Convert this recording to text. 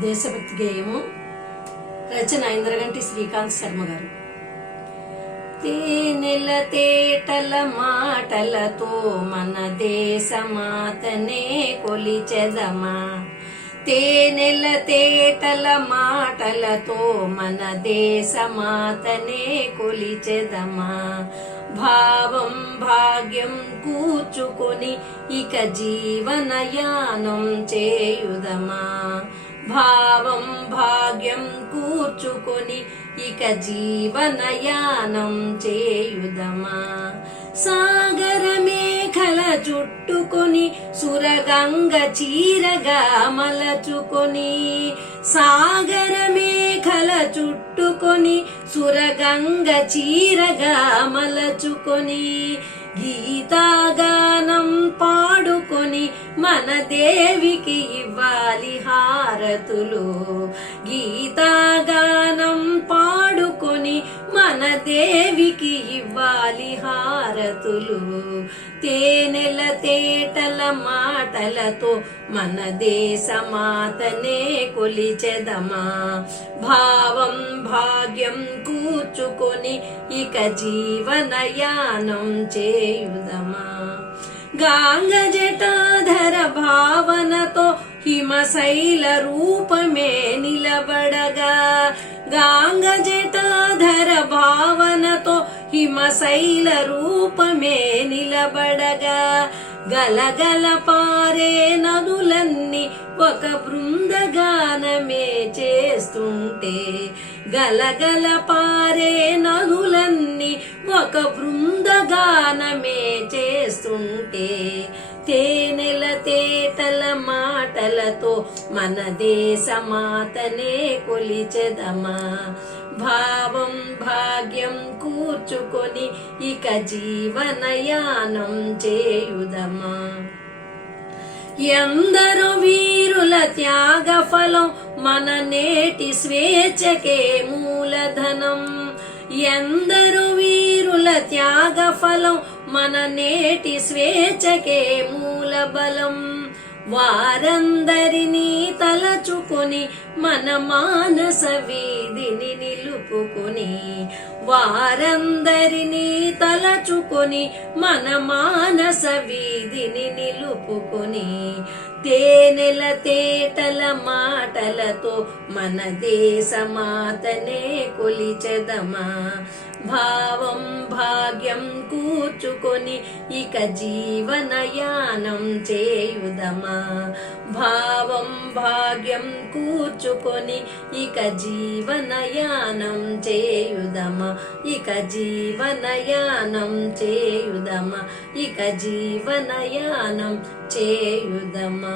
దేశభక్తి గేయము. రచన ఇంద్రగంటి శ్రీకాంత్ శర్మ గారు. తేనెల తేటల మాటలతో మన దేశమాతనే కొలిచెదమా. తేనెల తేటల మాటలతో మన దేశమాతనే కొలిచెదమా. భావం భాగ్యం కూర్చుకొని ఇక జీవనయానం చేయుదమా. భావం భాగ్యం కూర్చుకొని ఇక జీవనయానం చేయుదమా. సాగర మేఖల చుట్టుకొని సురగంగ చీరగా మలచుకొని. సాగర మేఖల చుట్టుకొని సురగంగ చీరగా మలచుకొని. గీతాగానం పాడుకొని మన దేవికి ఇవ్వాలి హారతులు. గీతాగానం పాడుకొని మన దేవికి ఇవ్వాలి హారతులు. తేనెల తేటల మాటలతో మన దేశమాతనే కొలిచెదమా. భావం భాగ్యం కూర్చుకొని ఇక జీవనయానం చేయుదమా. గాంగ జటాధర భావనతో హిమశైల రూపమే నిలబడగా. గాంగ జటాధర భావనతో హిమశైల రూపమే నిలబడగా. గలగల పారే నదులన్నీ ఒక బృందగానమే చేస్తుంటే. గలగల పారే నదులన్నీ ఒక బృందగానమే చేస్తుంటే. తేనెల తేటల మాటలతో మన దేశమాతనే కొలిచెదమా. భావం భాగ్యం కూర్చుకొని ఇక జీవనయానం చేయుదమా. ఎందరో వీరుల త్యాగ ఫలం మన నేటి స్వేచ్ఛకే మూలధనం. ఎందరో వీరుల త్యాగ ఫలం మన నేటి స్వేచ్ఛకే మూల బలం. వారందరినీ తలచుకొని మన మానస వీధిని నిలుపుకొని. వారందరినీ తలచుకొని మన మానస వీధిని నిలుపుకొని. తేనెల తేటల మాటలతో మన దేశమాతనే కొలిచెదమా. భావం భాగ్యం కూర్చుకొని ఇక జీవనయానం చేయుదమా. భావం భాగ్యం కూర్చుకొని ఇక జీవనయానం చేయుదమా. ఇక జీవనయానం చేయుదమా. ఇక జీవనయానం చేయుదమా.